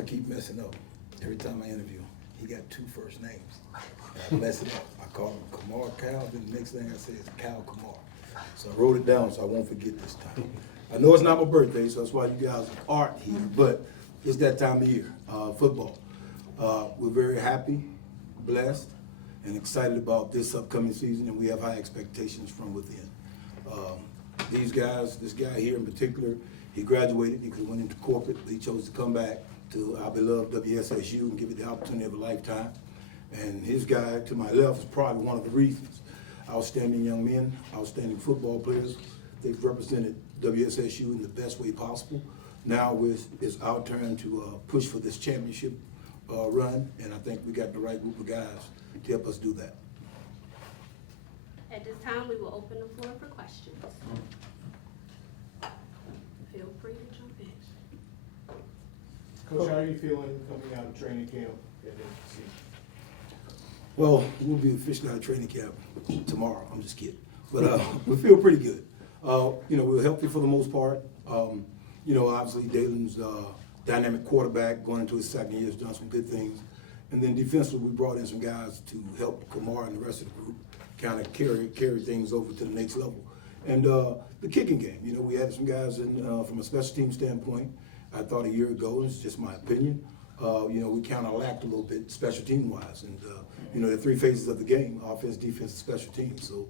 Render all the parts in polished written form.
I keep messing up. Every time I interview, he got two first names. And I mess it up. I call him Camar Cal, then the next thing I say is Cal Camar. So I wrote it down so I won't forget this time. I know it's not my birthday, so that's why you guys aren't here, but it's that time of year, football. We're very happy, blessed, and excited about this upcoming season, and we have high expectations from within. These guys, this guy here in particular, he graduated, he could have went into corporate, but he chose to come back to our beloved WSSU and give it the opportunity of a lifetime. And his guy to my left is probably one of the reasons. Outstanding young men, outstanding football players. They've represented WSSU in the best way possible. Now it's our turn to push for this championship run, and I think we got the right group of guys to help us do that. At this time, we will open the floor for questions. Feel free to jump in. Coach, how are you feeling coming out of training camp and then season? Well, we'll be officially out of training camp tomorrow. I'm just kidding. But we feel pretty good. We're healthy for the most part. Obviously Daylin's dynamic quarterback going into his second year has done some good things. And then defensively, we brought in some guys to help Camar and the rest of the group kind of carry things over to the next level. And the kicking game, we had some guys in, from a special team standpoint. I thought a year ago, it's just my opinion, we kind of lacked a little bit special team wise. And, the three phases of the game, offense, defense, and special teams. So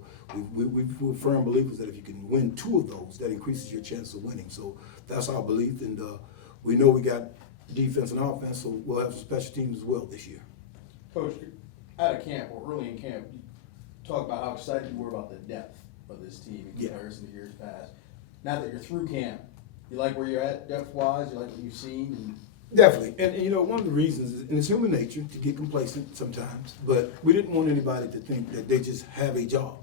we're firm believers that if you can win two of those, that increases your chance of winning. So that's our belief. And we know we got defense and offense, so we'll have some special teams as well this year. Coach, out of camp or early in camp, you talk about how excited you were about the depth of this team in comparison to years past. Now that you're through camp, you like where you're at depth-wise? You like what you've seen? Definitely. And one of the reasons is, and it's human nature to get complacent sometimes, but we didn't want anybody to think that they just have a job.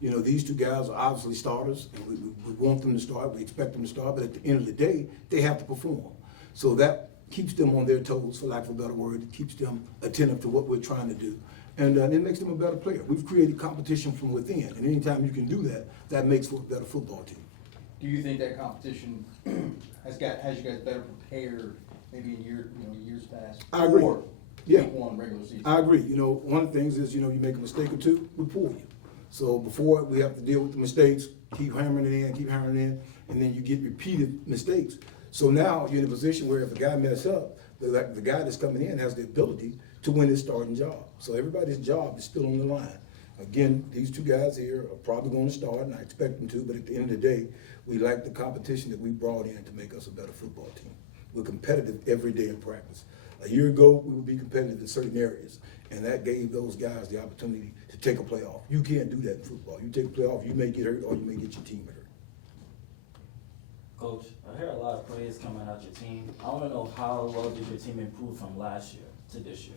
These two guys are obviously starters, and we want them to start, we expect them to start, but at the end of the day, they have to perform. So that keeps them on their toes, for lack of a better word. It keeps them attentive to what we're trying to do. And it makes them a better player. We've created competition from within, and anytime you can do that, that makes for a better football team. Do you think that competition has you guys better prepared maybe in years past? I agree. Or Yeah. week one regular season? I agree. One of the things is, you make a mistake or two, we pull you. So before we have to deal with the mistakes, keep hammering it in, and then you get repeated mistakes. So now you're in a position where if a guy mess up, the guy that's coming in has the ability to win his starting job. So everybody's job is still on the line. Again, these two guys here are probably going to start, and I expect them to, but at the end of the day, we like the competition that we brought in to make us a better football team. We're competitive every day in practice. A year ago, we would be competitive in certain areas, and that gave those guys the opportunity to take a playoff. You can't do that in football. You take a playoff, you may get hurt, or you may get your team hurt. Coach, I hear a lot of praise coming out your team. I want to know how well did your team improve from last year to this year?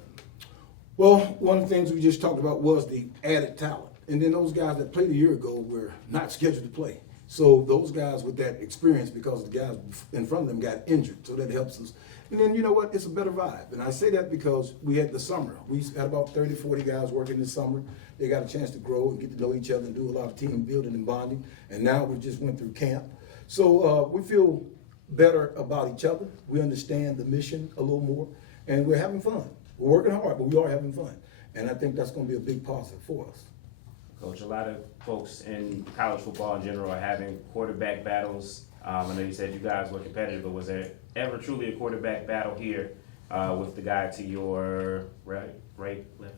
Well, one of the things we just talked about was the added talent. And then those guys that played a year ago were not scheduled to play. So those guys with that experience, because the guys in front of them got injured, so that helps us. And then, you know what, it's a better vibe. And I say that because we had the summer. We had about 30, 40 guys working this summer. They got a chance to grow and get to know each other and do a lot of team building and bonding. And now we just went through camp. So we feel better about each other. We understand the mission a little more, and we're having fun. We're working hard, but we are having fun. And I think that's going to be a big positive for us. Coach, a lot of folks in college football in general are having quarterback battles. I know you said you guys were competitive, but was there ever truly a quarterback battle here with the guy to your right, left?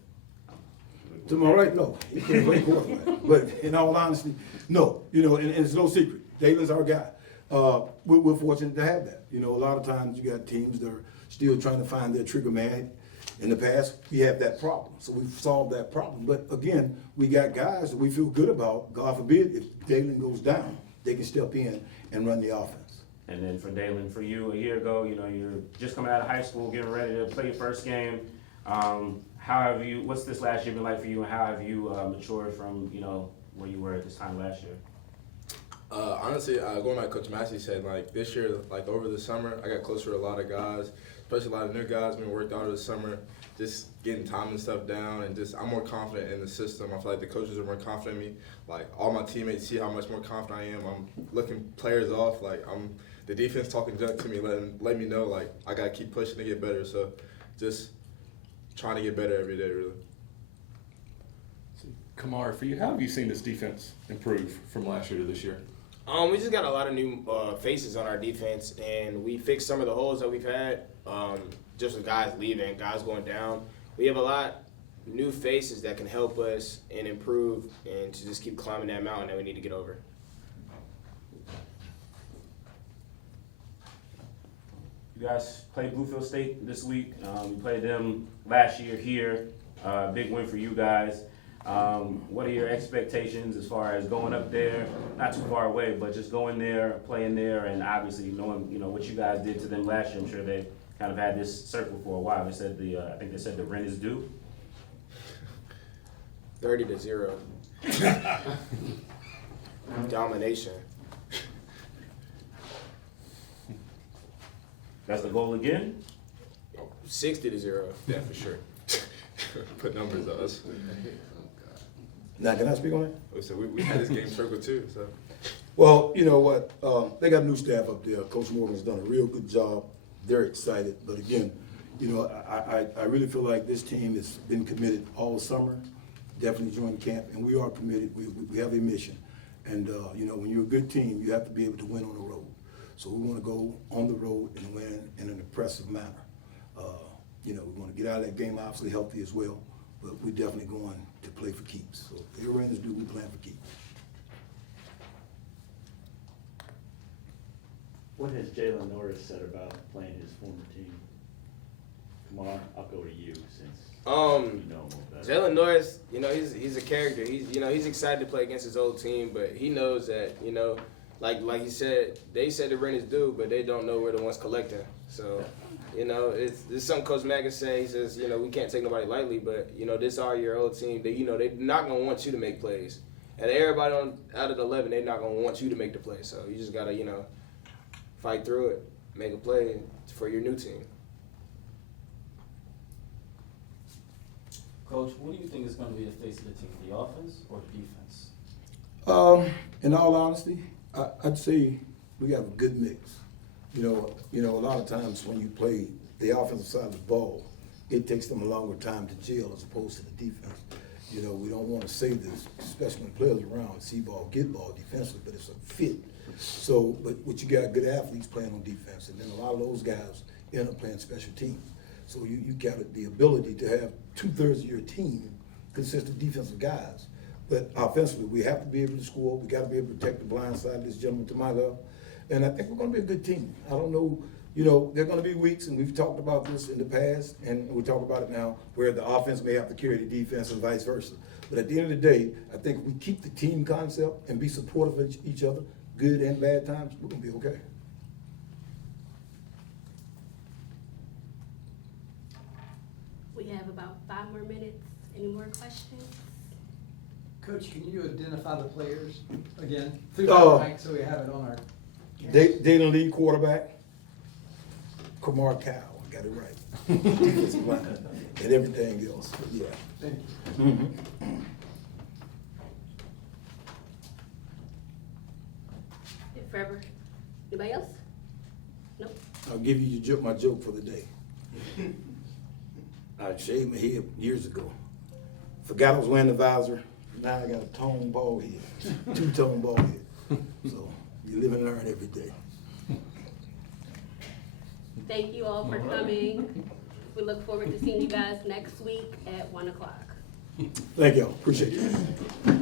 To my right, no. He can't play quarterback. But in all honesty, no. And it's no secret. Daylin's our guy. We're fortunate to have that. A lot of times you got teams that are still trying to find their trigger man. In the past, we have that problem. So we've solved that problem. But again, we got guys that we feel good about. God forbid, if Daylin goes down, they can step in and run the offense. And then for Daylin, for you, a year ago, you're just coming out of high school, getting ready to play your first game. What's this last year been like for you, and how have you matured from, where you were at this time last year? Honestly, going like Coach Massey said, this year, over the summer, I got closer to a lot of guys, especially a lot of new guys being worked out over the summer, just getting time and stuff down, and I'm more confident in the system. I feel like the coaches are more confident in me. All my teammates see how much more confident I am. I'm looking players off. the defense talking junk to me, let me know like I gotta keep pushing to get better. So just trying to get better every day, really. Camar, for you, how have you seen this defense improve from last year to this year? We just got a lot of new faces on our defense, and we fixed some of the holes that we've had. Just with guys leaving, guys going down, we have a lot new faces that can help us and improve, and to just keep climbing that mountain that we need to get over. You guys played Bluefield State this week. You played them last year here. Big win for you guys. What are your expectations as far as going up there? Not too far away, but just going there, playing there, and obviously knowing what you guys did to them last year. I'm sure they kind of had this circle for a while. They said I think they said the rent is due. 30-0. Domination. That's the goal again. 60-0. Yeah, for sure. Put numbers on us. Now, can I speak on that? So we had this game circle too. So Well, you know what? They got new staff up there. Coach Morgan's done a real good job. They're excited. But again, I really feel like this team has been committed all summer, definitely joined camp, and we are committed. We have a mission. And, when you're a good team, you have to be able to win on the road. So we want to go on the road and win in an impressive manner. We want to get out of that game obviously healthy as well, but we're definitely going to play for keeps. So if the Rangers do, we plan for keeps. What has Jalen Norris said about playing his former team? Kamar, I'll go to you since you know him better. Jalen Norris, he's a character. He's excited to play against his old team, but he knows that, like he said, they said the rent is due, but they don't know we're the ones collecting. So, it's something Coach Mack say. He says, we can't take nobody lightly, but this are your old team. They're not gonna want you to make plays, and everybody out of the 11, they're not gonna want you to make the play. So you just gotta, fight through it, make a play for your new team. Coach, what do you think is going to be the face of the team, the offense or the defense? In all honesty, I'd say we have a good mix. A lot of times when you play the offensive side of the ball, it takes them a longer time to gel as opposed to the defense. We don't want to say this, especially when players are around, see ball, get ball defensively, but it's a fit. So, but you got good athletes playing on defense, and then a lot of those guys end up playing special teams. So you got the ability to have 2/3 of your team consist of defensive guys. But offensively, we have to be able to score. We got to be able to protect the blind side of this gentleman to my left. And I think we're going to be a good team. I don't know, there are going to be weeks, and we've talked about this in the past, and we talk about it now, where the offense may have to carry the defense and vice versa. But at the end of the day, I think if we keep the team concept and be supportive of each other, good and bad times, we're going to be okay. We have about 5 more minutes. Any more questions? Coach, can you identify the players again through the mic so we have it on our? Daylin Lee, quarterback. Camar Cow, I got it right. Defensive line and everything else. Yeah. Thank you. Forever. Anybody else? Nope. I'll give you my joke for the day. I shaved my head years ago. Forgot I was wearing the visor. Now I got a tone bald head, 2-tone bald head. So you live and learn every day. Thank you all for coming. We look forward to seeing you guys next week at 1 o'clock. Thank y'all. Appreciate you.